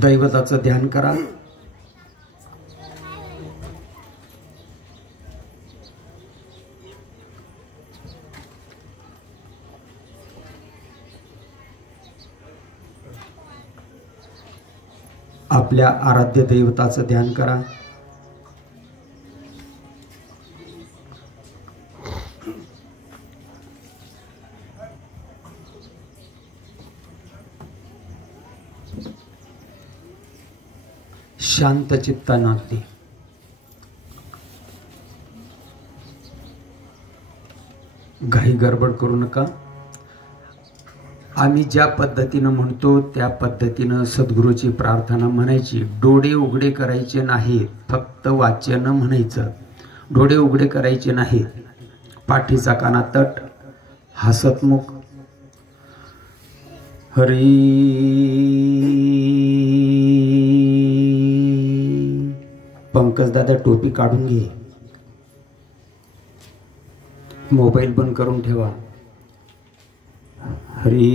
दैवताचं ध्यान करा. आपल्या आराध्य दैवताचं ध्यान करा. शांत चित्तानं अगदी. घाई गडबड करू नका. आम्ही ज्या पद्धतीनं म्हणतो त्या पद्धतीनं सद्गुरूची प्रार्थना म्हणायची. डोळे उघडे करायचे नाहीत, फक्त वाचन म्हणायचं. डोळे उघडे करायचे नाहीत. पाठीचा काना तट, हसतमुख. हरी पंकज दादा टोपी काढून घे. मोबाईल बंद करून ठेवा. हरी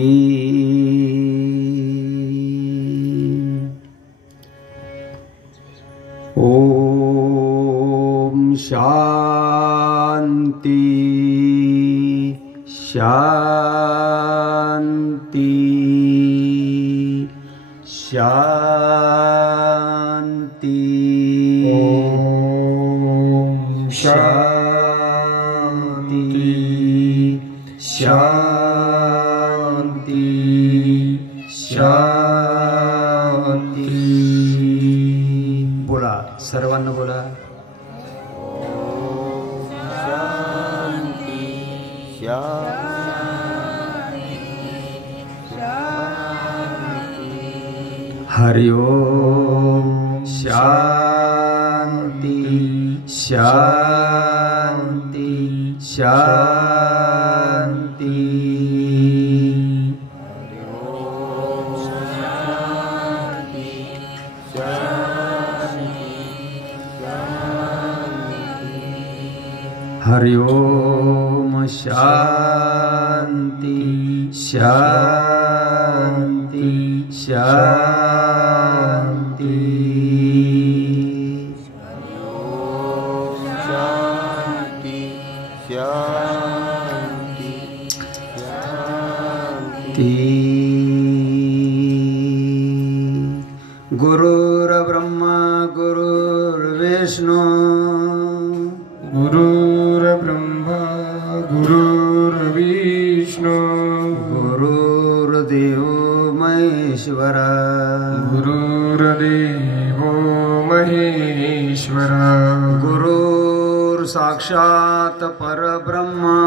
ओम शांती शांती शांती. ओम शांती शांती शांती. बोला, सर्वांना बोला. शांती शांती. हरि ओम शांती शांती शांती. हरि ओम शांती शांती शांती. शांती शांती शांती. गुरुर्ब्रह्मा गुरुर्विष्णू गुरुर्ब्रह्मा गुरुर्विष्णू गुरुर्देव महेश्वरा गुरुर्देवो महेश्वरा गुरुर्साक्षात् परब्रह्मा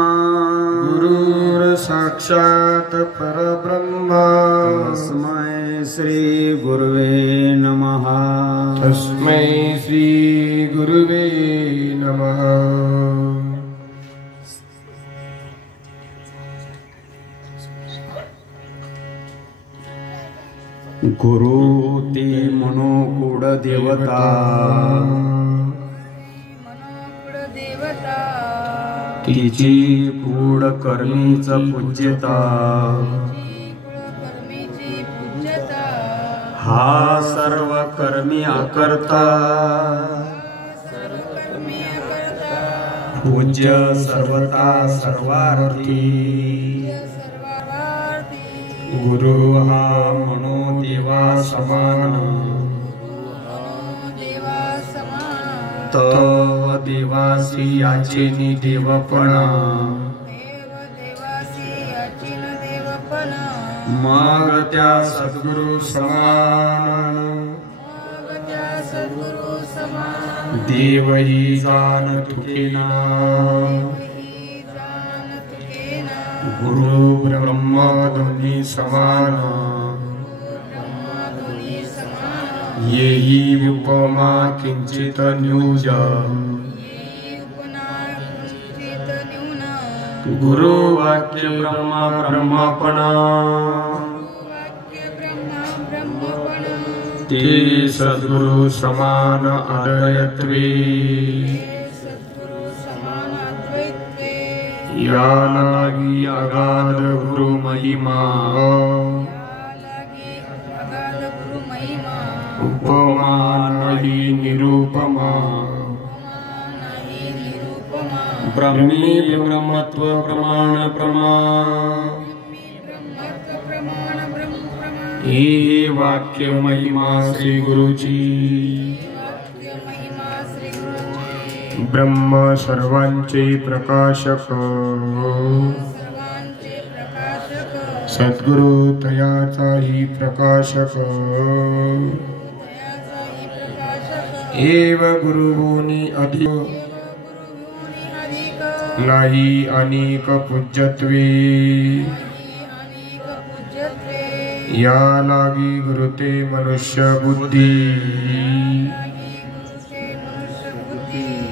गुरुर्साक्षात् परब्रह्मा तस्मै श्री गुरुवे नमः. तस्मै श्री गुरुवे नमः. गुरु ती मनोकुड देवता तिची कूड कर्मीच पूज्यता. हा सर्व कर्मी आकर्ता पूज्य सर्वता सर्वार्थी. गुरु हा मनोदेवा समान तव देवासी याचेनी देवपणा. मग त्या सद्गुरु समान देवही जाण तुकेना. गुरु ब्रह्म दोन्ही समान येही उपमा किंचित न्यूज. गुरु वाक्य ब्रह्मा ब्रह्मपणा ते सद्गुरु समान अद्वैत्वे. या लागी अगाध गुरु महिमा उपमा नाही निरुपमा ब्रह्मी ब्रह्मत्व प्रमाण ही वाक्य महिमा श्री गुरुची ब्रह्म सर्वांचे प्रकाशक सद्गुरु तयाचाही प्रकाशक एव गुरुनी अधिक नाही अनेक पूज्यत्वे या लागी गुरुते मनुष्य बुद्धी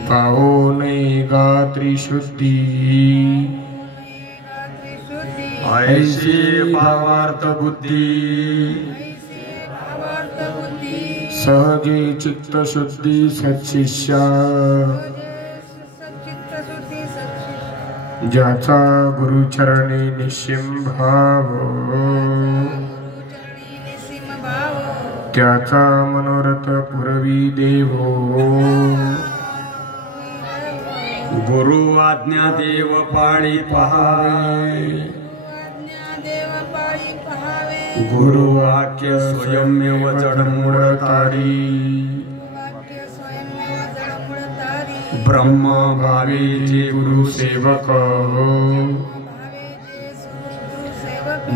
पाहो नाही गात्री शुद्धी ऐशी भावार्थ बुद्धी सहजे चित्त शुद्धी सत्शिष्या ज्याचा गुरुचरणी निश्चिम भाव त्याचा मनोरथ पुरवी देवो गुरु आज्ञा देव पाळी पहावे गुरु वाक्य स्वयंमेव जडमूळ तारी ब्रह्म भावेचे गुरु सेवक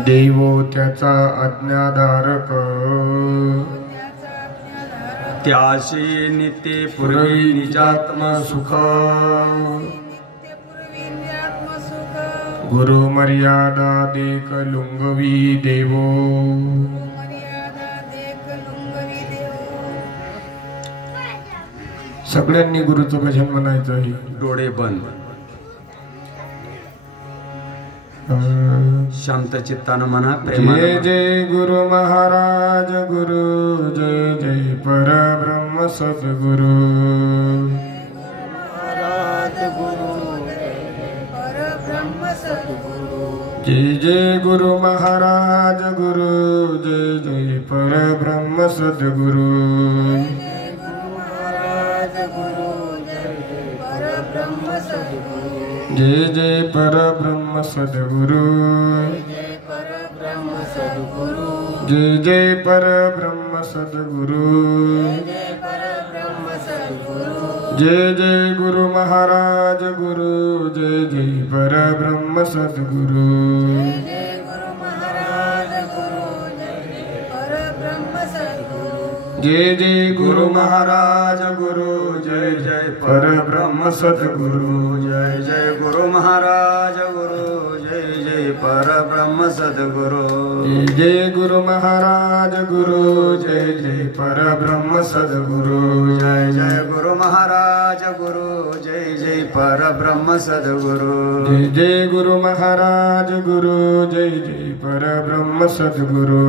देवो त्याचा आज्ञाधारक त्याशी नित्य पूर्वी निजात्म सुख गुरु मर्यादा देख लुंगवी देवो सगळ्यांनी गुरुचं भजन म्हणायचं आहे डोळे बंद शांत चित्तानं म्हणा प्रेमाने जय जय गुरु महाराज गुरु जय जय परब्रह्म सद्गुरु जय जय गुरु महाराज गुरु जय जय परब्रह्म सद्गुरु जय जय परब्रह्म सद्गुरु जय जय परब्रह्म सद्गुरु जय जय गुरु महाराज गुरु जय जय परब्रह्म सद्गुरु जय जय गुरु महाराज गुरु जय जय परब्रह्म सद्गुरु जय जय गुरु महाराज गुरु जय जय परब्रह्म सद्गुरु जय जय गुरु महाराज गुरु जय जय परब्रह्म सद्गुरु जय जय गुरु महाराज गुरु जय जय परब्रह्म सद्गुरु जय जय गुरु महाराज गुरु जय जय परब्रह्म सद्गुरु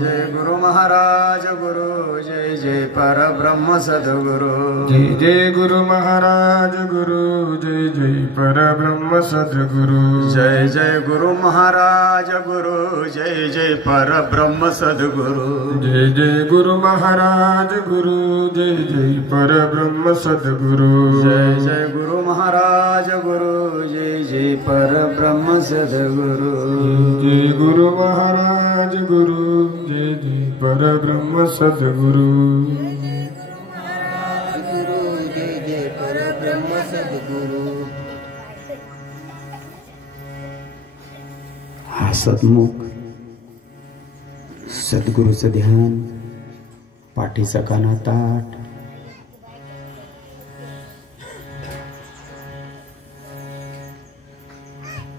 जय गुरु महाराज गुरु जय जय परब्रह्म सद्गुरु जय जय गुरु महाराज गुरु जय जय परब्रह्म सद्गुरु जय जय गुरु महाराज गुरु जय जय परब्रह्म सद्गुरु जय जय गुरु महाराज गुरु जय जय परब्रह्म सद्गुरु जय जय गुरु महाराज गुरु जय जय परब्रह्म सद्गुरु जय गुरु महाराज गुरु जय जय परब्रह्म सद्गुरु सद्मुख सद्गुरूचं ध्यान पाठीचा काना ताट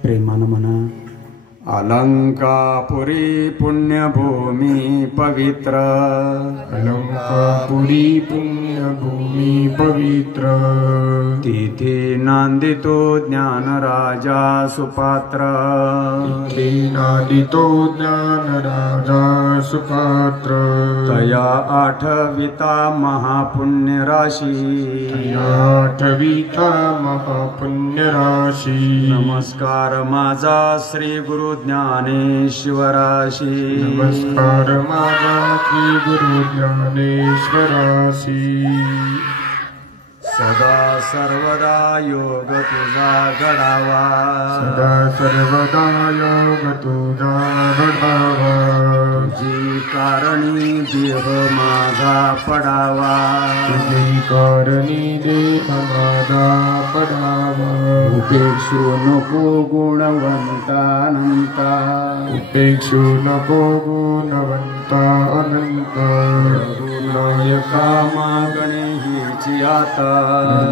प्रेमानं म्हणा अलंकापुरी पुण्यभूमी पवित्र अलंकापुरी पुण्यभूमी पवित्र तिथे नांदितो ज्ञान राजा सुपात्र तिथे नांदितो ज्ञान राजा सुपात्र तया आठविता महापुण्य राशी तया आठविता महापुण्य राशी नमस्कार माझा श्री गुरु ज्ञानेश्वराशी नमस्कार माझा श्री गुरु ज्ञानेश्वरासी सदा सर्वदा योग तुझा घडावा सदा सर्वदा योग तुझा घडावा तुझी कारणी देह माझा पडावा तुझी कारणी देह माझा पडावा उपेक्षू नको गुणवंतानंता उपेक्षू नको गुणवंता अनंत गुणायका मागणे हीची आता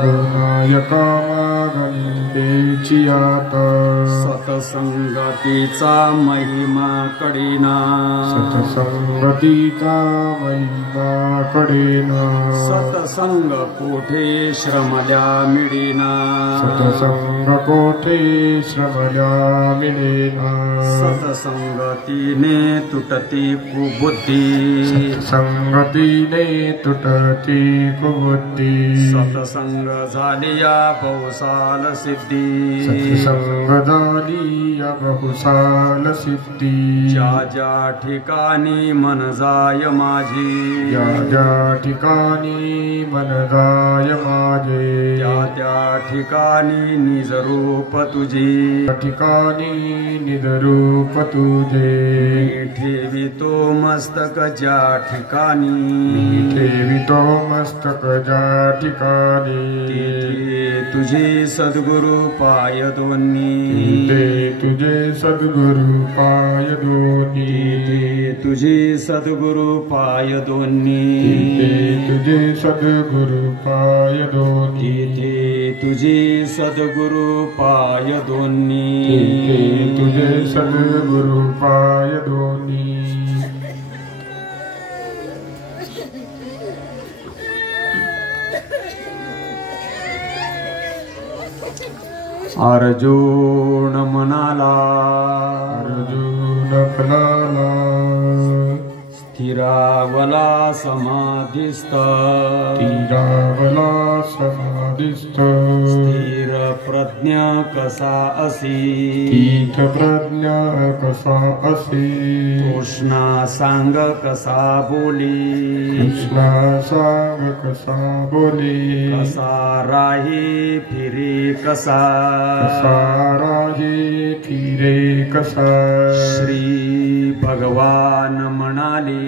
गुणायका मागणेची आता सतसंगतीचा महिमा कडिना सतसंगतीचा महिमा कडेना सतसंग कोठे श्रमल्या मिळीना सतसंग कोठे श्रमल्या मिळेना सतसंगतीने तुटती कुबुद्धी संगतीने तुटती कुबुद्धी सतसंग झालिया बहुसाल सिद्धी सत्संग झाली या बहुसाल सिद्धी ज्या ज्या ठिकाणी मन जाय माझी या ज्या ठिकाणी मन जाय माझे त्या त्या ठिकाणी निज रूप तुझी त्या ठिकाणी निजरूप तुझे मी ठेवितो मस्तक ज्या ठिकाणी ठेवितो मस्तक ज्या ठिकाणी तिथे तुझे सद्गुरु पाय दोन्ही ते तुझे सद्गुरु पाय दोन्ही तिथे तुझे सद्गुरु पाय दोन्ही ते तुझे सद्गुरु पाय दोन्ही तिथे तुझे सद्गुरु पाय ते दोन्ही तुझे सद्गुरु पाय दोन्ही अर्जुन म्हणाला अर्जुन फलाला स्थिरावला समाधिस्थ तीरावला समाधिस्थ स्थिर प्रज्ञ कसा असी तीर्थ प्रज्ञा कसा असे कृष्णा सांग कसा बोली कृष्णा सांग कसा बोले कसा राही फिरे कसा कसा राहे फिरे कसा श्री भगवान म्हणाले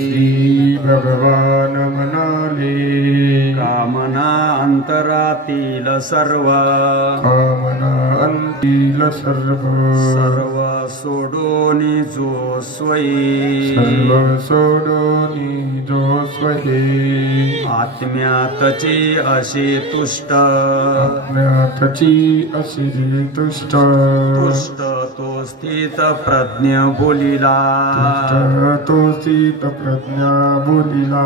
श्री भगवान म्हणाले कामना अंतरातील सर्व कामना अंतील सर्व सर्व सोडून जो स्वयी सर्व सोडोनी जो स्वहे आत्म्यातचे असे तुष्ट आत्म्यातची अशी तुष्ट तुष्ट तो स्थित प्रज्ञ बोलिला तो स्थित प्रज्ञा बोलिला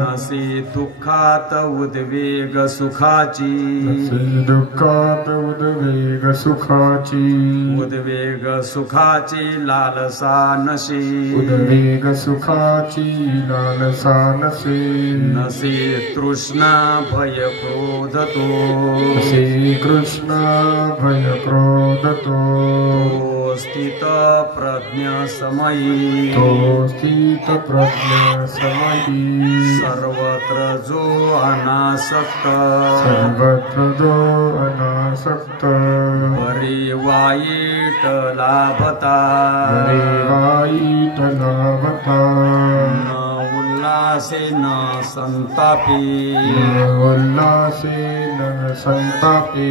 नसे दुःखात उद्वेग सुखाची नसे दुःखात उद्वेग सुखाची उद्वेग सुखाची लालसा नशी उद्वेग सुखाची लालसा नसे नसे तृष्णा भय क्रोध तो असे कृष्ण भय क्रोध तो स्थित प्रज्ञ समयी तो स्थित प्रज्ञा समयी सर्वत्र जो अनासक्त सर्वत्र जो अनासक्त बरे वाईट लाभता बरे वाईट लाभता न उल्लासे न संतापी उल्लासे न संतापे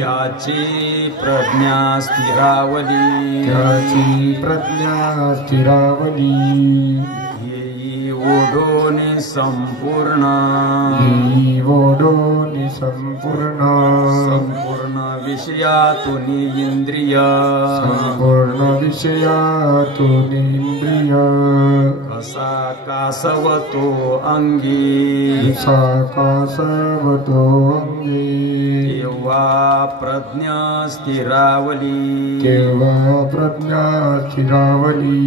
याची प्रज्ञा स्थिरावली त्याची प्रज्ञा स्थिरावली येई ओढोनी संपूर्ण येई ओढोनी संपूर्ण संपूर्ण विषयातून इंद्रिय संपूर्ण विषयातून इंद्रिय कसा कासवतो अंगी साकासवतो अंगी तेव्हा प्रज्ञा स्थिरावली तेव्हा प्रज्ञा स्थिरावली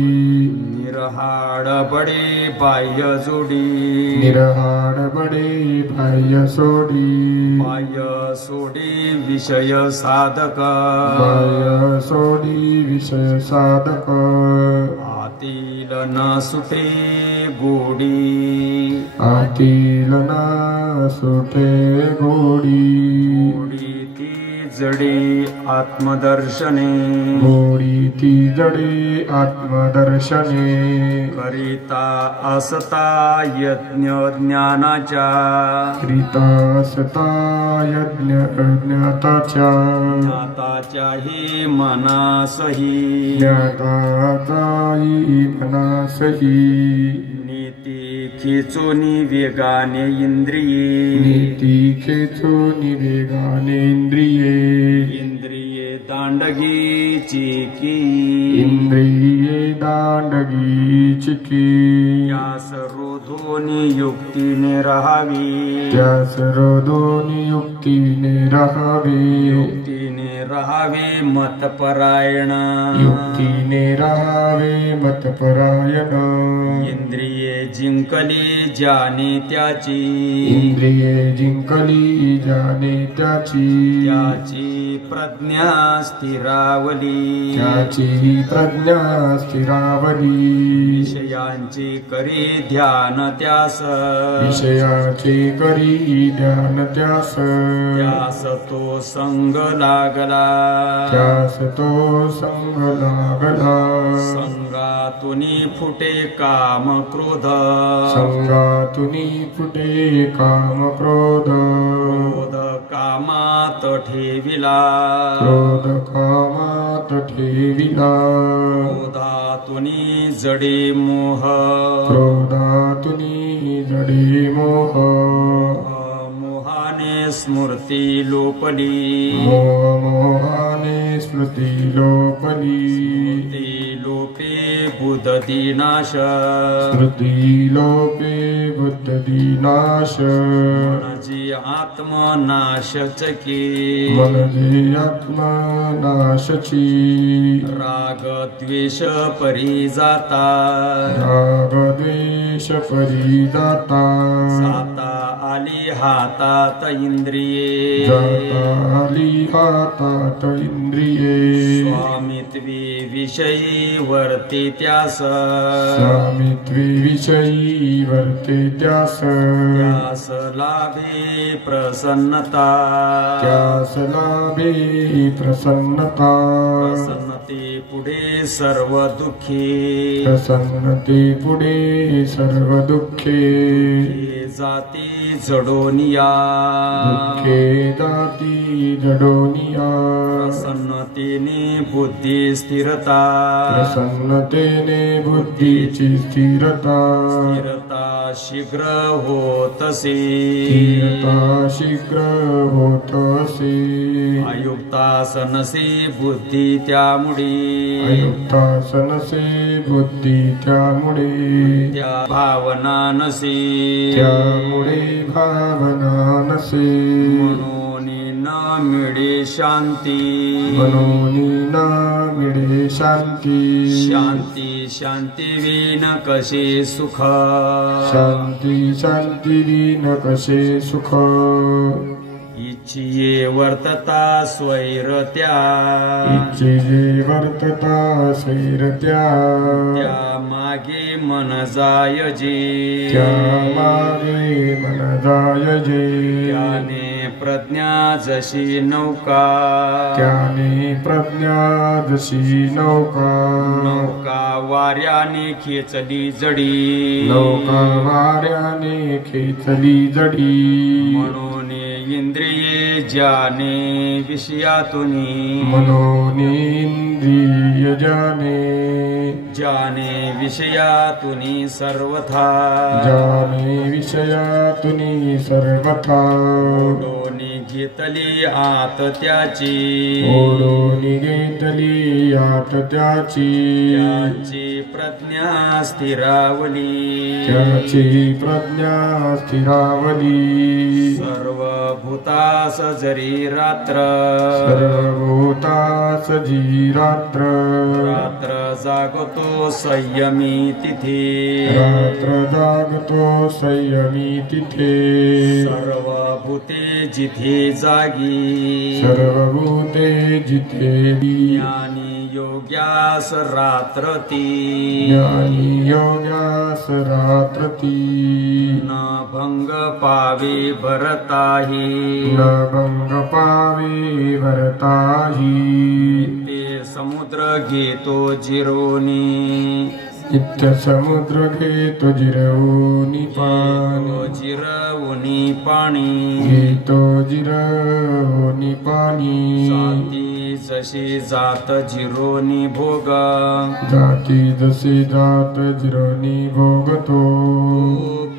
निरहाड बडे बाह्य जोडी निरहाड बडे बाह्य सोडी बाह्य सोडी विषय विषय साधक बाह्य सोडी विषय साधक आतील न सुटे गोडी आतील ना सुटे गोडी ती जडी आत्मदर्शने गोडी ती जडी आत्मदर्शने करिता असता यज्ञ ज्ञानाच्या क्रितासता यज्ञ अज्ञाताच्या ज्ञाताच्याही मनासही ज्ञाताचाही मनासही नीती खेचोनी वेगाने इंद्रिये नीती खेचून वेगाने इंद्रिये इंद्रिये दांडगीची की इंद्रिये दांडगी चिकी यास रोधोनी युक्तीने राहावी त्यास दोन्ही युक्तीने राहावे युक्तीने राहावे मतपरायण युक्तीने राहावे मतपरायण इंद्रिये जिंकली ज्याने त्याची इंद्रिये जिंकली जाने त्याची त्याची प्रज्ञा स्थिरावली त्याची प्रज्ञा स्थिरावली विषयांची करी ध्यान त्यास विषयाचे करी ध्यान त्यास त्यास तो संग लागला त्यास तो संग लागला संगातुनी फुटे काम क्रोध संगातुनी फुटे काम क्रोध क्रोध कामात ठेविला क्रोध कामात ठेविला क्रोधातुनी जडे मोह क्रोधातुनी जडे मोह मोहाने स्मृती लोपली मोहाने स्मृती लोपली स्मृती लोपे बुद्धदिनाश स्मृती लोपे बुद्धदिनाश मनजी आत्मनाश चके मनजे आत्मनाशची राग द्वेष परिजाता राग द्वेष परिजाता जाता आली हातात इंद्रिये जाता आली हातात इंद्रिये स्वामित्वे विषयी वर्ते त्यास स्वामित्वे विषयी वर्ते त्यास त्यास लाभे प्रसन्नता त्यास लाभे प्रसन्नता प्रसन्नते पुढे सर्व दुःखे प्रसन्नते पुढे सर्व दुःखे हे जाती जडोनिया दुःखे जाती जडोनिया प्रसन्नतेने बुद्धी स्थिरता प्रसन्नतेने बुद्धीची स्थिरता स्थिरता शीघ्र होतसे स्थिरता शीघ्र होत असे अयुक्तासनसे बुद्धी त्यामुळे अयुक्तासनसे बुद्धी त्यामुळे त्या भावना नसे त्यामुळे भावना नसे म्हणून न मिळे शांती म्हणून ना मिळे शांती शांती शांती विन कसे सुख शांती शांती विन कसे सुख इच्छिये वर्तता स्वैरत्या इच्छे वर्तता सैरत्या त्या मागे मन जाय जे त्या मागे मन जाय जे त्याने प्रज्ञा जशी नौका त्याने प्रज्ञा जशी नौका नौका वाऱ्याने खेचली जडी नौका वाऱ्याने खेचली जडी म्हणून इंद्रिये ज्याने विषयातुनी मनोन इंद्रिय ज्याने विषयातुनी सर्वथा जाने विषयातुनी सर्वथा ओढोनी घेतली आत त्याची ओढून घेतली आत त्याची त्याची प्रज्ञा स्थिरावली त्याची प्रज्ञा स्थिरावली सर्व भूतास जरी रात्र सर्वभूतास जी रात्र रात्र जागतो संयमी तिथे रात्र जागतो संयमी तिथे सर्व भूते जिथे जागी सर्वभूते जितेली ज्ञानी योग्यास रात्रती ज्ञानी योग्यास रात्रती न भंग पावे भरताही न भंग पावे भरताही ते समुद्र घेतो जिरोनी नित्य समुद्र घेतो जिरवूनी पाणी जिरवूनी पाणी घेतो जिरवूनी पाणी जाती जशी जात जिरोनी भोग जाती जसे जात जिरवूनी भोगतो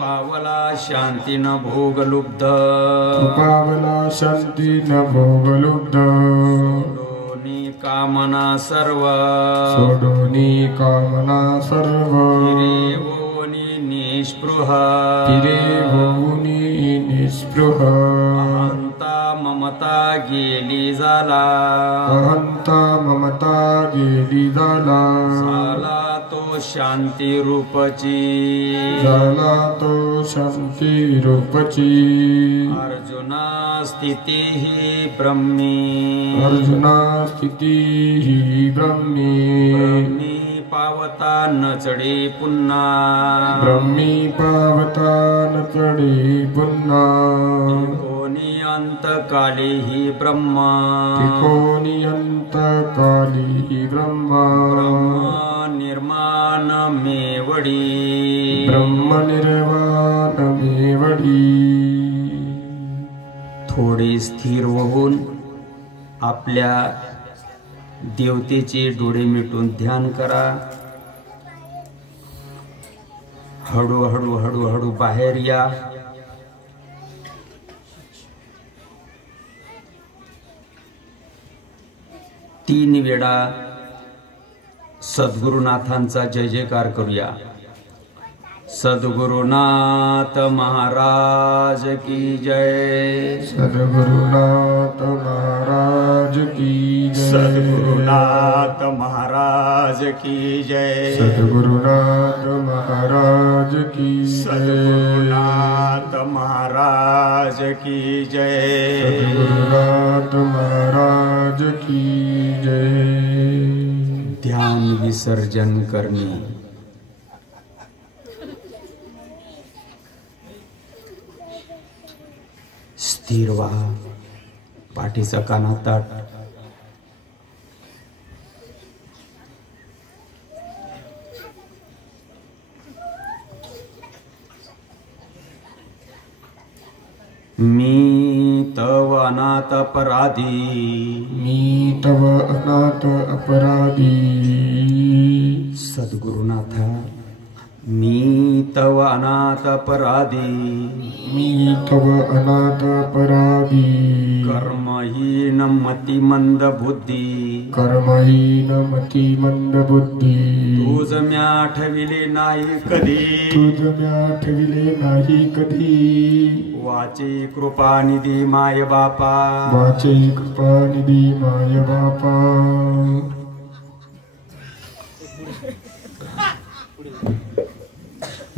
पावला शांतीन भोग लुब्ध पावला शांती न भोग लुब्ध कामना सर्व सोडोनी कामना सर्व फिरे होनी निस्पृह फिरे होनी निस्पृह अहंता ममता गेली झाला अहंता ममता गेली झाला तो शांती रूपची झाला तो शांती रूपची अर्जुना स्थिती ही ब्रह्मी अर्जुना स्थिती ही ब्रह्मी पावता न चढे पुन्हा ब्रह्मी पावता न चढे पुन्हा कोणी अंतकाली ही ब्रह्मा कोणी अंतकाली ही ब्रह्मा निर्माण मेवडी ब्रह्म निर्वाण मेवडी थोडे स्थिर होऊन आपल्या देवतेचे डोळे मिटून ध्यान करा. हळूहळू हळूहळू बाहेर या. तीन वेळा सद्गुरुनाथांचा जय जयकार करूया. सद्गुरुनाथ महाराज की जय. सद्गुरुनाथ महाराज की जय. सद्गुरुनाथ महाराज की जय. सद्गुरुनाथ महाराज की सद्गुरुनाथ महाराज की जय. सद्गुरुनाथ महाराज की जय. ध्यान विसर्जन करणे. स्थिर व्हा. पाठीचा काना ताट. मी तव अनाथ अपराधी. मी तव अनाथ अपराधी. सद्गुरुनाथा मी तव अनाथ अपराधी. मी तव अनाथ अपराधी. कर्महीन मतिमंद बुद्धी. कर्महीन मतिमंद बुद्धी. तुझ म्या आठविले नाही कधी. तुझ म्या आठविले नाही कधी. वाचे कृपा निधी माय बापा. वाचे कृपा निधी माय बापा.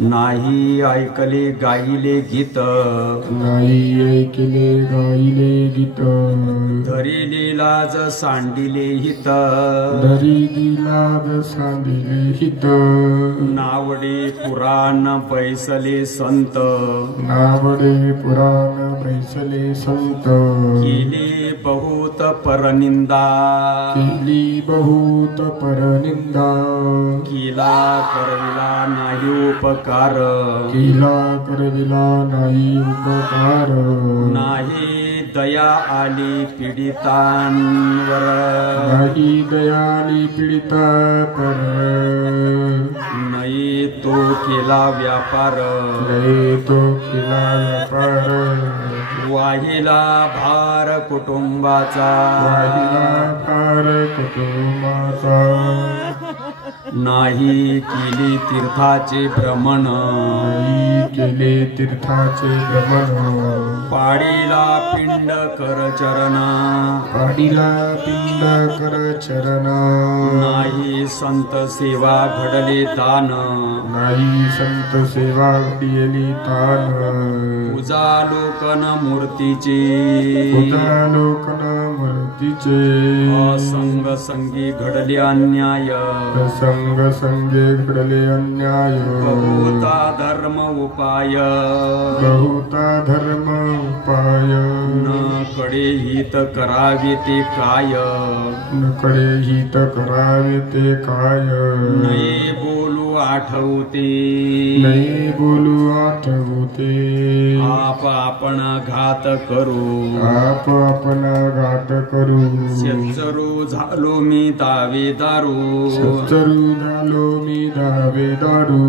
नाही ऐकले गाईले गीत. नाही ऐकले गाईले गीत. धरी लाज सांडिले हित. धरी दिलाज सांडिले हित. नावडे पुराण बैसले संत. नावडे पुराण बैसले संत. केली बहुत परनिंदा. केली बहुत परनिंदा. केला करविला नाही उपकार. केला करविला नाही उपकार. नाही दया आली पीडितांवर. नाही दयाली पीडिता पर. नाही तो केला व्यापार. नाही तो केला व्यापार. वाहिला भार कुटुंबाचा. वाहिला भार कुटुंबाचा. नाही केले तीर्थाचे भ्रमण केले तीर्थाचे भ्रमण पाडीला पिंड कर चरण पाडीला पिंड कर चरण नाही संत सेवा घडले तान नाही संत सेवा घडली तान पूजा लोकन मूर्तीचे पूजा लोकन मूर्तीचे असंग संगी घडले अन्याय संग संगे घडले अन्याय बहुता धर्म उपाय बहुता धर्म उपाय न कडे हित करावे ते काय नकडे हित करावे ते काय नाही बोलू आठवते नाही बोलू आठवते आपण घात करू आपण घात करू शेतरू झालो मी दावेदारू सत्तरू झालो मी दावेदारू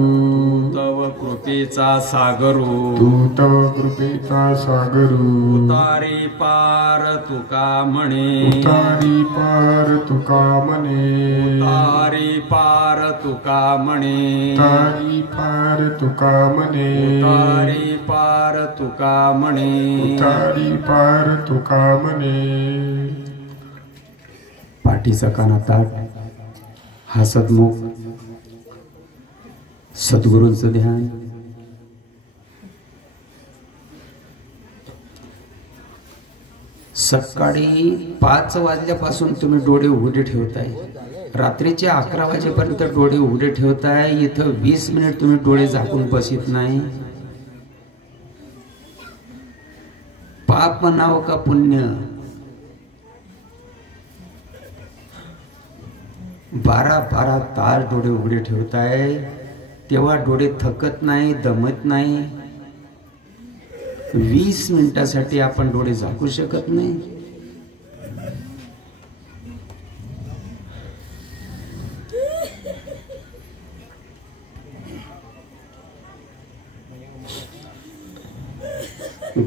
तव कृपेचा सागरू तू तव कृपेचा सागरू उतारी पार तुका म्हणे उतारी पार तुका म्हणे उतारी पार तुका म्हणे उतारी पार तुका म्हणे उतारी पार तुका म्हणे उतारी पार तुका म्हणे पाठीचा काना ताट हसतमुख सद्गुरूंचं ध्यान सकाळी 5 वाजल्यापासून तुम्ही डोळे उघडे ठेवताय रात्रीचे 11 वाजेपर्यंत डोळे उघडे ठेवताय इथं 20 मिनिट तुम्ही डोळे झाकून बसत नाही पाप म्हणावं का पुण्य 12 तास डोळे उघडे ठेवताय तेव्हा डोळे थकत नाही दमत नाही 20 मिनिटासाठी आपण डोळे झाकू शकत नाही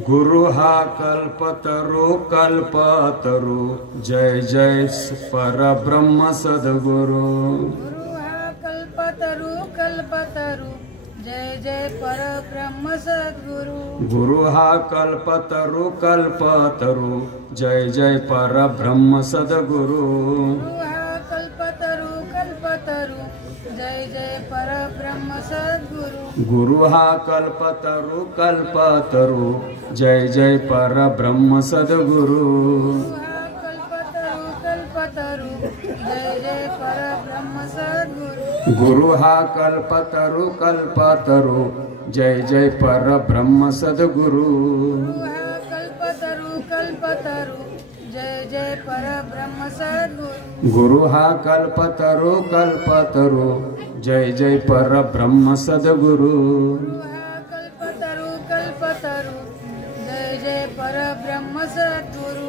गुरु हा कल्पतरु कल्पतरु जय जय परब्रह्म सद्गुरु गुरु हा कल्पतरु कल्पतरु जय जय परब्रह्म सद्गुरु गुरु हा कल्पतरु कल्पतरु जय जय परब्रह्म सद्गुरु गुरु हा कल्पतरु कल्पतरु जय जय परब्रह्म सद्गुरु गुरु हा कल्पतरु कल्पतरु जय जय परब्रह्म सद्गुरु गुरु हा कल्पतरु कल्पतरु जय जय परब्रह्म सद्गुरु गुरु हा कल्पतरु कल्पतरु जय जय परब्रह्म सद्गुरु गुरु हा कल्पतरु कल्पतरु जय जय परब्रह्म सद्गुरु गुरु हा कल्पतरु कल्पतरु जय जय परब्रह्म सद्गुरु गुरु हा कल्पतरु कल्पतरु जय जय परब्रह्म सद्गुरु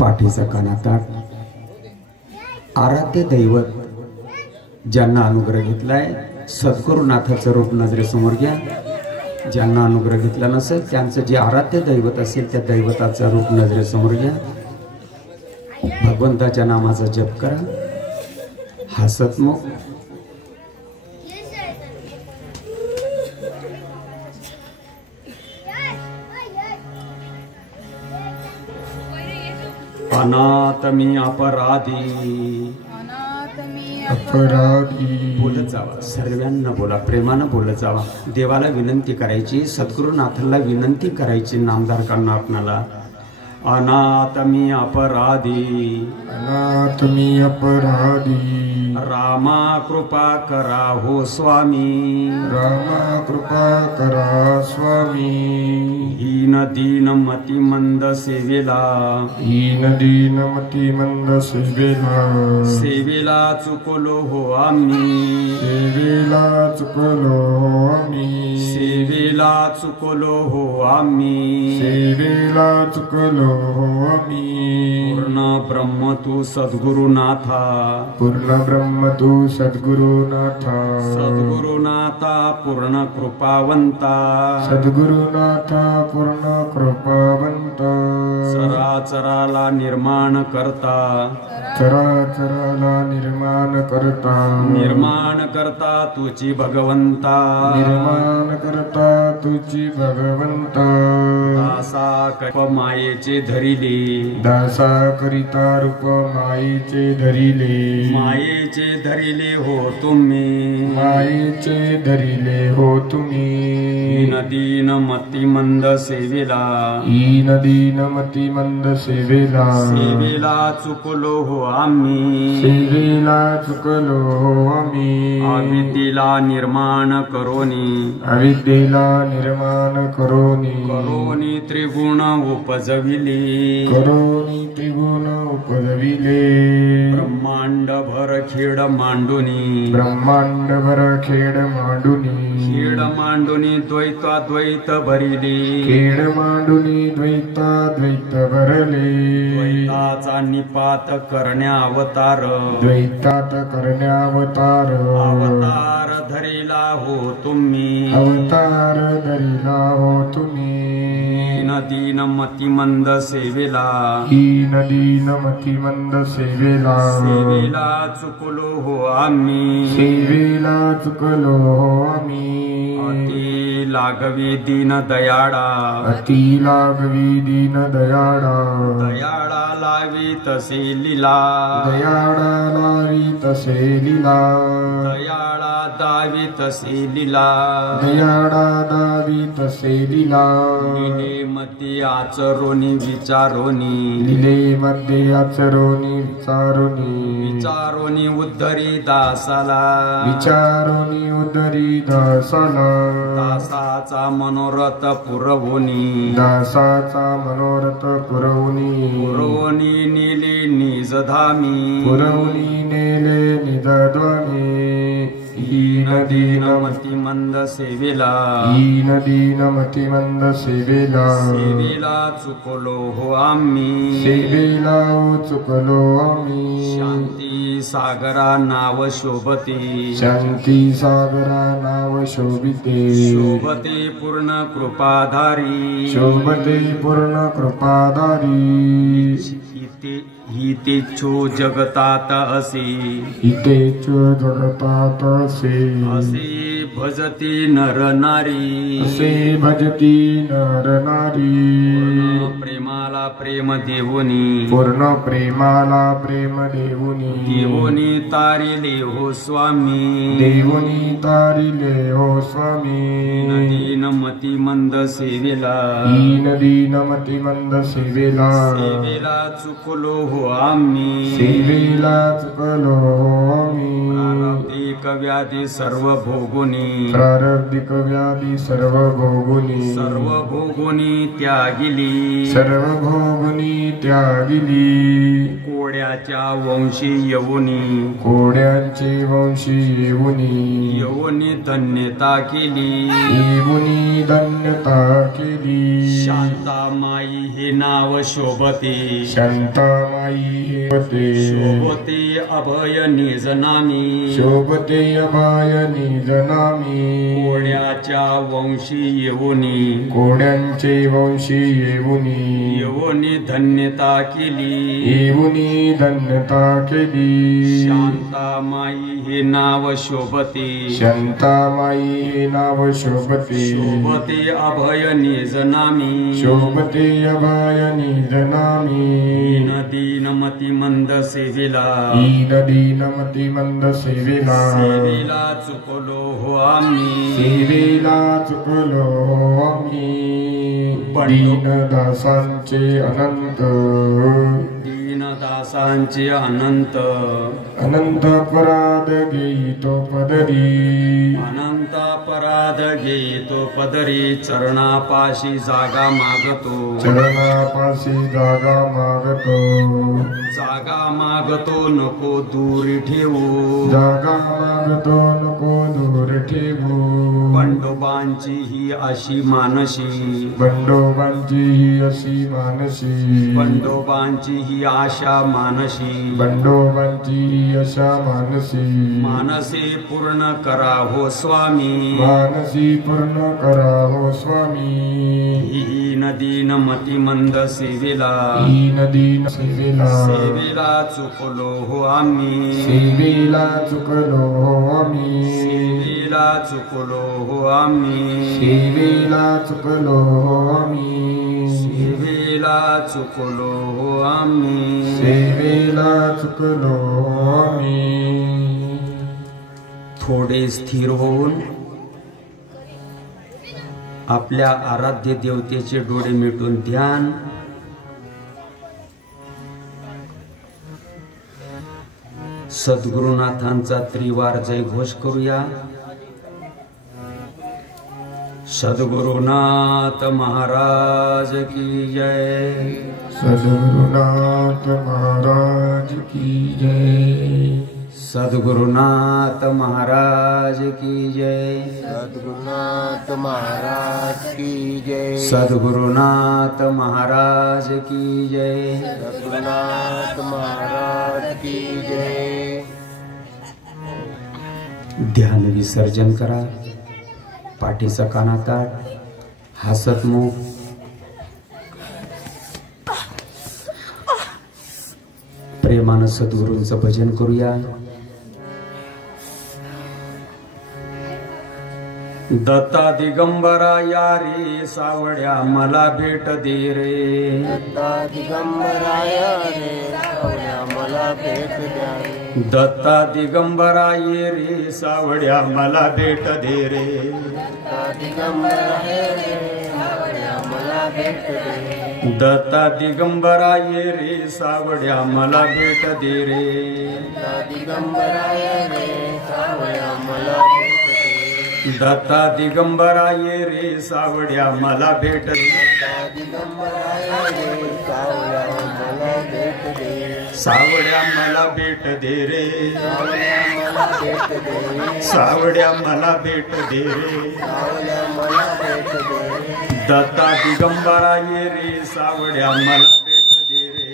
पाठीचा काना ताट आराध्य दैवत ज्यांना अनुग्रह घेतलाय सद्गुरुनाथाचं रूप नजरेसमोर घ्या ज्यांना अनुग्रह घेतला नसेल त्यांचं जे आराध्य दैवत असेल त्या दैवताचं रूप नजरेसमोर घ्या भगवंताच्या नामाचा जप करा हसतमुख अनाथ मी अपराधी अनाथ मी अपराधी बोलत जावा सर्वांना बोला प्रेमानं बोलत जावा देवाला विनंती करायची सद्गुरुनाथाला विनंती करायची नामधारकांना आपणाला अनाथ मी अपराधी अनाथ मी अपराधी रामा कृपा करा हो स्वामी रामा कृपा करा स्वामी हीन दीन मती मंद सेवेला हीन दीन मती मंद सेवेला चुकलो हो आम्ही सेवेला चुकलो आम्ही सेवेला चुकलो हो आम्ही सेवेला चुकलो आम्ही पूर्ण ब्रह्म तू सद्गुरुनाथा पूर्ण ब्रह्म तू सद्गुरुनाथा सद्गुरुनाथा पूर्ण कृपावंता सद्गुरुनाथा पूर्ण कृपावंता चराचराला निर्माण करता चराचराला निर्माण करता निर्माण करता तुझी भगवंता निर्माण करता तुझी भगवंता दासा कल्प मायेचे धरिले दासा करिता रूप मायेचे धरिले मायेचे धरिले हो तुम्ही मायेचे धरिले हो तुम्ही नदीन मती मंद सेवेला ईन दीन मती मंद सेवेला सेवेला चुकलो हो आम्ही सेवेला चुकलो हो आम्ही अविद्येला निर्माण करोनी अविद्येला निर्माण करोनी त्रिगुण उपजविले करोनी त्रिगुण उपजविले ब्रह्मांड भर खेड मांडुनी ब्रह्मांड भर खेड मांडुनी द्वैताद्वैत भरिले खेड मांडुनी द्वैताद्वैत भरले द्वैताचा निपात करण्या अवतार द्वैतात करण्यावतार अवतार धरिला हो तुम्ही अवतार धरिला हो तुम्ही दीन मतिमंद सेवेला हीन दीन मतिमंद सेवेला सेवेला चुकलो हो आम्ही सेवेला चुकलो हो आम्ही अति लागवी दीन दयाळा अति लागवी दीन दयाळा दयाळा लावी तसे लीला दयाळा लावी तसे लीला दयाळा दावी तसे लीला दयाळा दावी तसे लीला लिले मध्ये आचरोनी विचारोनी लिले मध्ये आचरोनी विचारोनी विचारोनी उद्धरी दासाला विचारोनी उदरी दासाला दासाचा मनोरथ पुरवोनी दासाचा मनोरथ पुरवणी नेले निजधामी पुरवणी नेले निजध्वनी हीन दीन मतिमंद सेवेला हीन दीन मतिमंद सेवेला सेवेला चुकलो हो आम्ही सेवेला चुकलो आम्ही शांती सागरा नाव शोभते शांती सागरा नाव शोभिते शोभते पूर्ण कृपाधारी शोभते पूर्ण कृपाधारी हितेच्छो जगतात असे हितेच जगतात असे भजती नर नारी असे भजती नर नारी प्रेमाला प्रेम देवोनी पूर्ण प्रेमाला प्रेम देवुनी देवोनी तारिले हो स्वामी देवुनी तारिले हो स्वामी दीन मती मंद सेवेला हीन दीन मतिमंद सेवेला सेवेला चुकलो हो आम्ही सेवेला चुकलो हो आम्ही प्रारब्धिक व्याधी सर्व भोगुनी प्रारब्धिक व्याधी सर्व भोगुनी सर्व भोगुनी त्यागिली सर्व भोगुनी त्यागिली कोड्याच्या वंशी येऊनी कोड्यांचे वंशी येऊनी धन्यता केली येऊनी धन्यता केली शांतामाई हे नाव शोभते शांतामाई हेवते शोभते अभय निजनामी शोभते अभय निजनामी कोड्याच्या वंशी येऊनी कोड्यांचे वंशी येऊनी धन्यता केली येऊनी धन्यता केली शांतामाई हे नाव शोभते शांतामाई हे नाव शोभते शोभते अभय निजनामी शोभते अभय निजनामी दीन मती मंद सेवेला हीन दीन मतिमंद सेवेला सेवेला चुकलो हो आम्ही सेवेला चुकलो हो आम्ही दीन दासांचे अनंत दीन दास दासांची अनंत अनंत अपराध घेतो पदरी अनंत अपराध घेतो पदरी चरणापाशी जागा मागतो चरणापाशी जागा मागतो नको दूर ठेवू जागा मागतो नको दूर ठेवू बंडोबांची ही अशी मानसी बंडोबांची ही अशी मानसी बंडोबांची ही आशा मानसी बंडोबांची ही अशा मानसी मानसे पूर्ण करा हो स्वामी मानसी पूर्ण करा हो स्वामी ही नदी न मती मंद सेवेला ही नदी सेवेला चुकलो हो आम्ही सेवेला चुकलो हो आम्ही सेवेला चुकलो हो आम्ही सेवेला चुकलो हो आम्ही सेवेला चुकलो हो आम्ही सेवेला चुकलो हो आम्ही थोडे स्थिर होऊन आपल्या आराध्य देवतेचे डोळे मिटून ध्यान सद्गुरुनाथांचा त्रिवार जय घोष करूया। सद्गुरुनाथ महाराज की जय सद्गुरुनाथ महाराज की जय सद्गुरुनाथ महाराज की जय सद्गुरुनाथ महाराज की जय सद्गुरुनाथ महाराज की जय सद्गुरुनाथ महाराज की जय। ध्यान विसर्जन करा। पाठीचा कानाताट हसतमुख प्रेमानं सद्गुरूंचं भजन करूया। दत्ता दिगंबरा या रे सावड्या मला भेट दे रे दत्ता दिगंबराया रे सावड्या मला भेट द्या रे दत्ता दिगंबरा ये रे सावड्या मला भेट दे रे दत्ता दिगंबराया रे सावड्या मला भेट दे दत्ता दिगंबरा ये रे सावड्या मला भेट दे रे दत्ता दिगंबराया रे सावड्या मला भेट दे दत्ता दिगंबरा ये रे सावड्या मला भेट दे दिगंबराया रे सावड्या मला भेट दे सावड्या मला भेट दे रे सावड्या मला भेट दे सावड्या मला भेट दे रे सावड्या मला भेट दे दत्ता दिगंबरा ये रे सावड्या मला भेट दे रे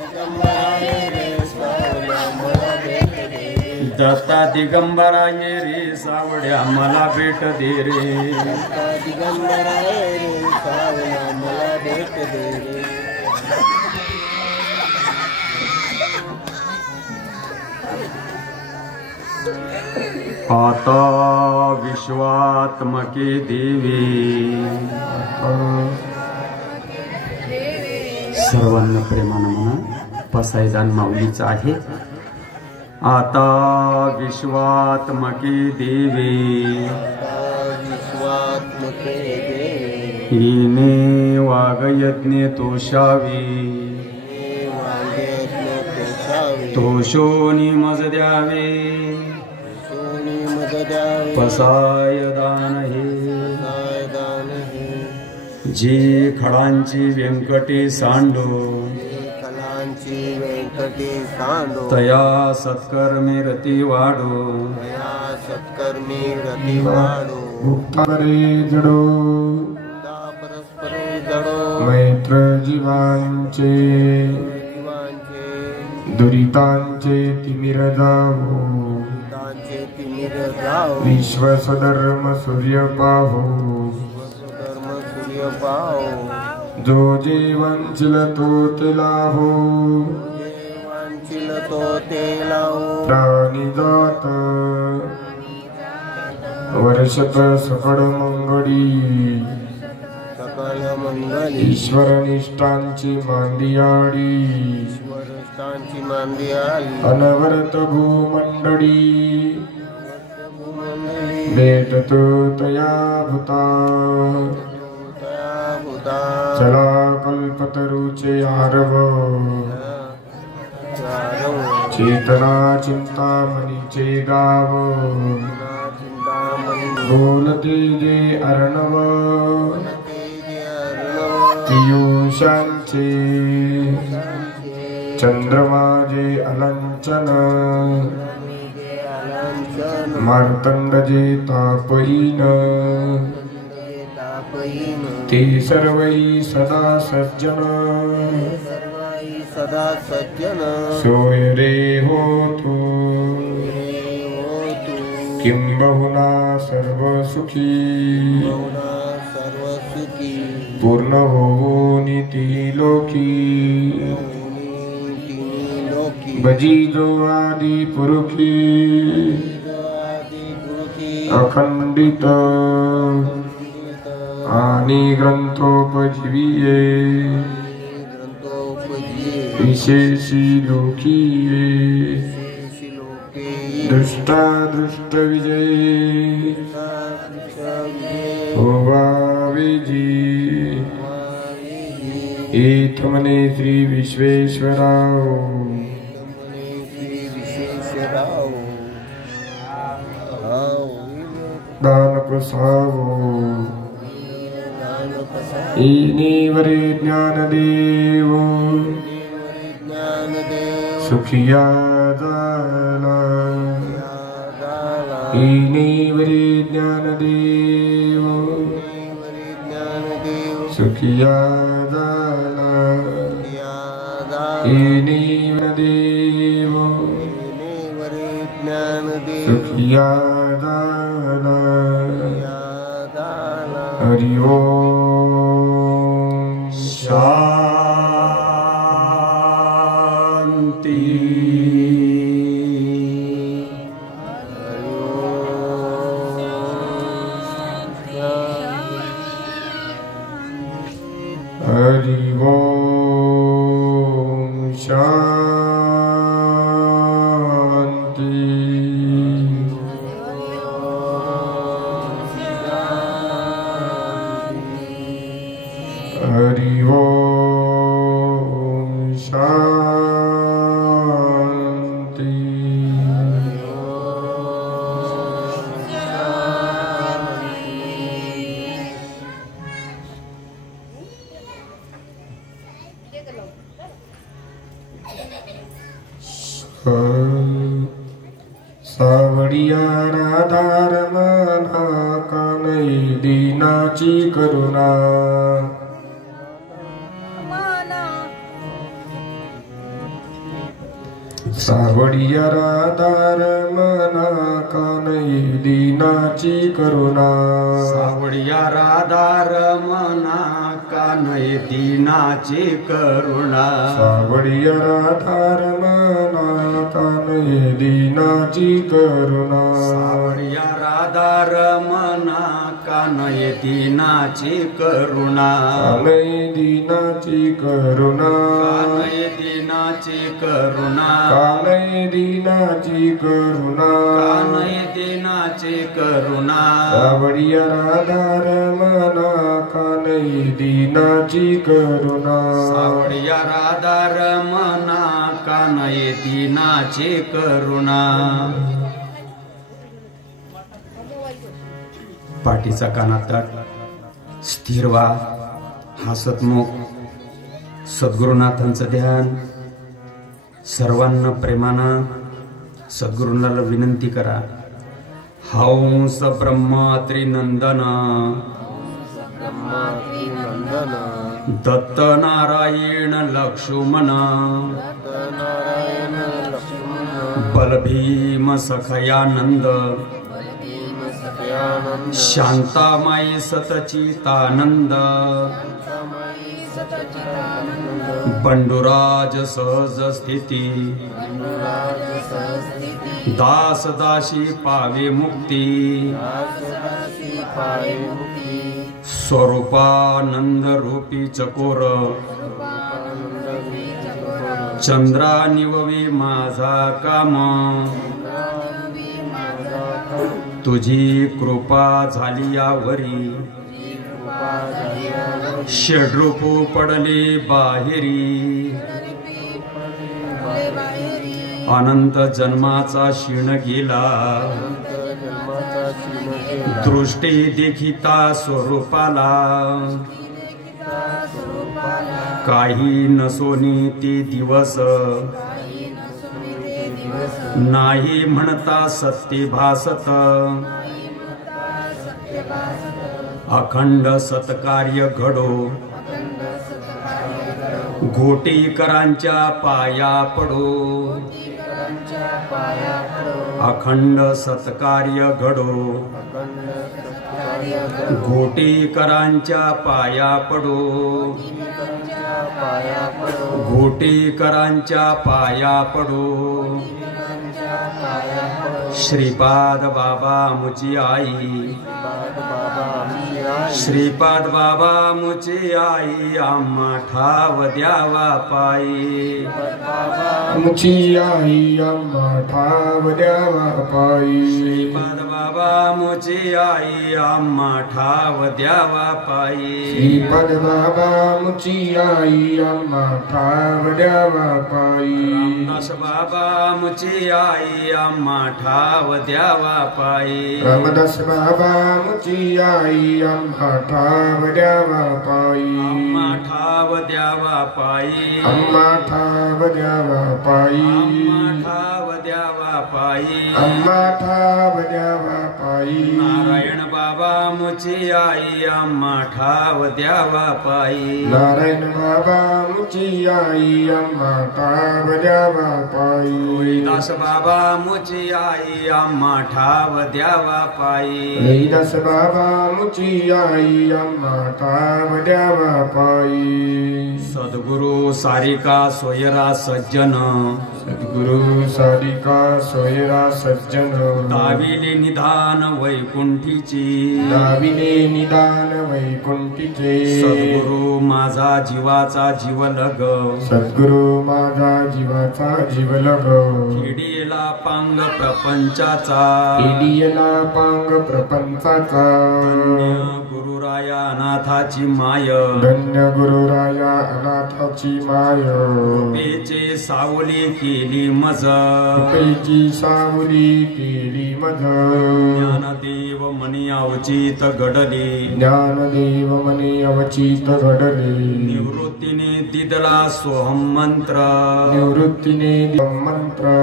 दिगंबराया रे सावड्या मला भेट दे दत्ता दिगंबरा ये रे सावड्या मला भेट दे रे दत्ता दिगंबराया रे सावड्या मला भेट दे रे आता विश्वात्मके देवी सर्वांना प्रेमानं म्हणा पसायदान माऊलीचं आहे। आता विश्वात्मके देवी विश्वात्मके देवे हिने वागयज्ञ तोषावी वांगेत्न तोषावे तोषोनी मज द्यावे सोनी मद द्यावे पसायदान हे सायदान हे जी खडांची व्यंकटी सांडो कलांची व्यंकटी सांडो तया सत्कर्मे रती वाढो दया सत्कर्मी रती वाढो मुक्तारे जडो दा परस्परे जडो मैत्र जीवांचे जीवांचे दुरितांचे तिमिर जावो तांचे तिमिर जाओ विश्वस्वधर्म सूर्य पाहो धर्म सूर्य पाओ जो जीवनचिल तो तिलाहो वांचिल तो ते लावो प्राणी जात वर्षत सकळ मंगळी सकल मंगली ईश्वर निष्ठांची मांदियाडी ईश्वरस्थांची मांदी आली अनवरत भूमंडळी भूमंडली भेटतो तया भूता तया भूता चला कल्पतरूचे आरव चेतना चिंतामणीचे गाव बोलते जे अर्णव पियुषांचे चंद्रमा जे अलंचन मार्तंड जे तापहीन ते सर्वै सदा सज्जन सोय रे होतो किंबहुना सर्व सुखी पूर्ण होऊनी लोकी भजी जो आदि पुरुषी अखंडित आणि ग्रंथोपजीविये विशेषी लोकीये दृष्टादृष्ट विजयी होवावेजी एथमने श्री विश्वेश्वराव दान प्रसावो इनीवरे ज्ञानदेव सुखिया दाला इनीवरे ज्ञानदेव सुखिया दाला इनीवदेव सुखिया दाला हरि ओम शांति हरि ओम शांति हरि ओम शांति सावडिया राधार मना कानई दीनाची करुणा सावडिया राधार मना कानई दीनाची करुणा सावडिया राधार मना कानई दीनाची करुणा सावडिया राधार मना कानई दीनाची करुणा सावडिया राधार मना कानई दीनाची करुणा कानई दीनाची करुणा कानई दीनाची करुणा कानई दीनाची करुणा कानई दीनाची करुणा सावडिया राधार मना कानई दीनाची करुणा सावडिया राधार मना कानई दीनाची करुणा पाठीचा कानातट स्थिर व्हा हसतमुख सद्गुरुनाथांचं ध्यान सर्वांना प्रेमानं सद्गुरुनाला विनंती करा हंस ब्रह्म त्रिनंदन दत्त नारायण लक्ष्मण बलभीम सखयानंद शांतामाई सतचितानंद बंडुराज सहज स्थिती दास दासी पावे मुक्ती स्वरूपानंद रूपी चकोर चंद्रा निववी माझा काम तुझी कृपा झाली यावरी षड्रूपू पडले बाहेरी अनंत जन्माचा क्षीण गेला जन्माचा क्षीण गेला दृष्टी देखिता स्वरूपाला काही नसोनी ते दिवस नाही म्हणता सत्य भासत अखंड सत्कार्य घडो घोटीकरांच्या पाया पडो अखंड सत्कार्य घडो घोटीकरांच्या पाया पडो घोटीकरांच्या पाया पडो श्रीपाद बाबा मुची आई श्रीपाद बाबा मुची आई आम्हा ठाव द्यावा पायी मुची आई आम्हा ठाव द्यावा पायी श्रीपाद बाबा मुची आई आम्हा ठाव द्यावा पायी श्रीपाद बाबा मुची आई आम्हा ठाव द्यावा पायी रामदास बाबा मुची आई आम्हा ठाव द्यावा पायी रामदास बाबा मुची आई आम्हा ठाव द्यावा पायी आम्हा ठाव द्यावा पायी आम्हा ठाव द्यावा पायी आम्हा ठाव द्यावा पायी आम्हा ठाव द्यावा पायी नारायण बाबा मुची आई आम्हा ठाव द्यावा पायी नारायण बाबा मुची आई आम्हा ठाव द्यावा पायी दास बाबा मुची आई आम्हा ठाव द्यावा पायी हरिदास बाबा मुची आई आम्हा ठाव द्यावा पायी सद्गुरु सारिका सोयरा सज्जन सद्गुरु सारिका सोयरा सज्जन दाविले निधान वैकुंठीची दाविले निदान वैकुंठीचे सद्गुरु माझा जीवाचा जीवलग सद्गुरु माझा जीवाचा जीवलग खिडीला पांग प्रपंचाचा इडियला पांग प्रपंचाचा गुरुराया अनाथाची माय धन्य गुरुराया अनाथाची माय पेचे सावली केली मज पैकी सावली केली मज ज्ञानदेव मनी अवचित घडली ज्ञानदेव मनी अवचित घडले निवृत्तीने दिदला सोहम मंत्र निवृत्तीने मंत्र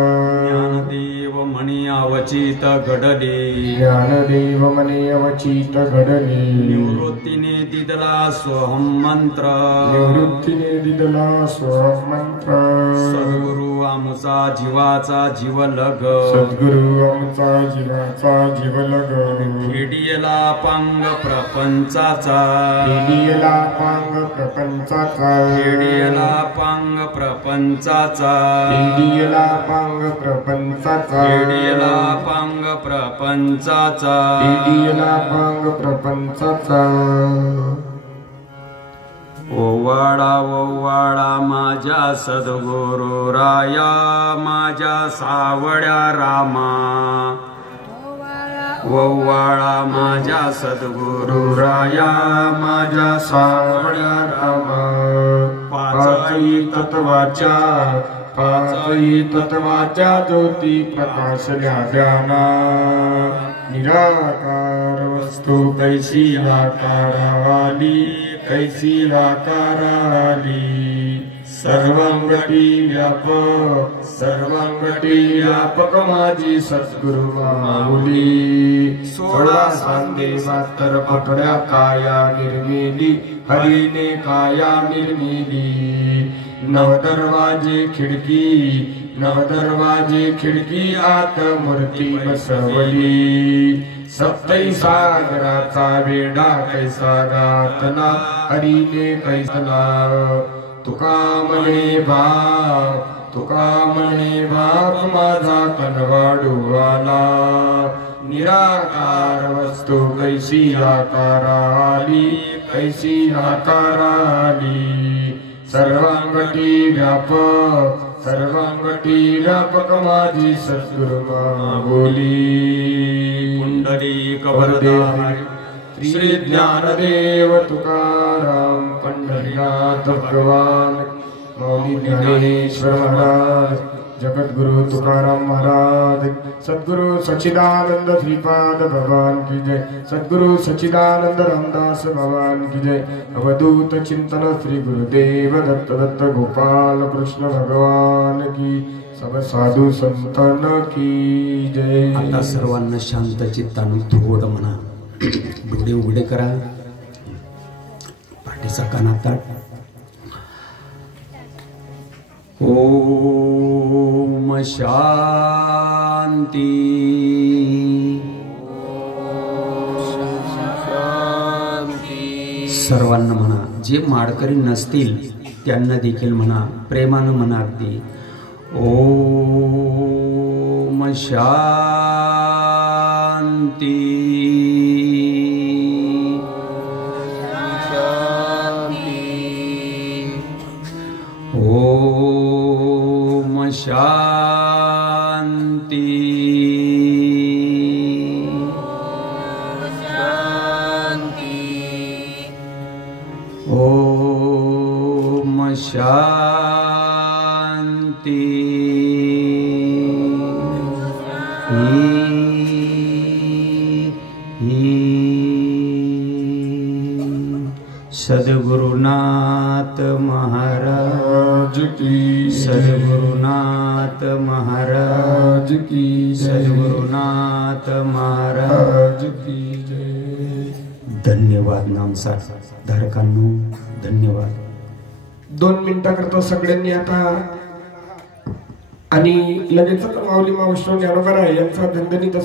ज्ञानदेव मनी अवचित घडले ज्ञानदेव मनी अवचित घडले निवृत्तीने दिदला सोहम मंत्र निवृत्तीने दिदला स्वमंत्र सद्गुरु आमचा जीवाचा जीवलग सद्गुरु आमचा जीवाचा जीवलग खेडियला पांग प्रपंचाचा इडियला पांग प्रपंचाचा खेडियला पांग प्रपंचाचा इडियला पांग प्रपंचाचा खेडियला पांग प्रपंचाचा इडियला पांग प्रपंचाचा ओवाळा ओवाळा माझ्या सद्गुरु राया माझ्या सावळ्या रामा ओवाळा माझ्या सद्गुरु राया माझ्या सावळ्या रामा पाचही तत्वाच्या ज्योती प्रकाशल्या ज्ञाना निराकार वस्तू कैसी आकाराली कैसी आकाराली सर्वांगटी व्यापक माझी सद्गुरु माऊली 16 सांगे मात्र पकड्या काया निर्मिली हरीने काया निर्मिली नवदरवाजे खिडकी आत मूर्ती बसवली सप्तई सागराचा वेडा कैसा गातला हरीने कैसला तुका म्हणे बाप माझा कनवाडू आला निराकार वस्तू कैसी आकाराली सर्वांगटी व्यापक माझी सद्गुरु माऊली कुंडली कबरदार श्री ज्ञानदेव तुकाराम पंढरीनाथ भगवान मौली ज्ञानेश्वर महाराज जगद्गुरु तुकाराम महाराज, सद्गुरु सच्चिदानंद श्रीपाद भगवान की जय, सद्गुरु सच्चिदानंद रामदास भगवान की जय, अवधूत चिंतन श्री गुरुदेव दत्त दत्त गोपाल कृष्ण भगवान की, सब साधू संतन की जय। आता सर्वांना शांत चित्तानं थोडं म्हणा, डोळे उघडे करा, पाठीचा काना ताट। ओम शांती। सर्वांना म्हणा, जे माडकरी नसतील त्यांना देखील म्हणा, प्रेमानं म्हणा अगदी। ओम शांती। ओम शांती। ओम शांती। सद्गुरुनाथ महाराज की, सद्गुरुनाथ महाराज की, सद्गुरुनाथ महाराज की जय। धन्यवाद नामसार धारकांनो, धन्यवाद। 2 मिनिटाकरता सगळ्यांनी आता, आणि लगेच माऊली मावशी ज्ञानोबा यांचा दणदणीत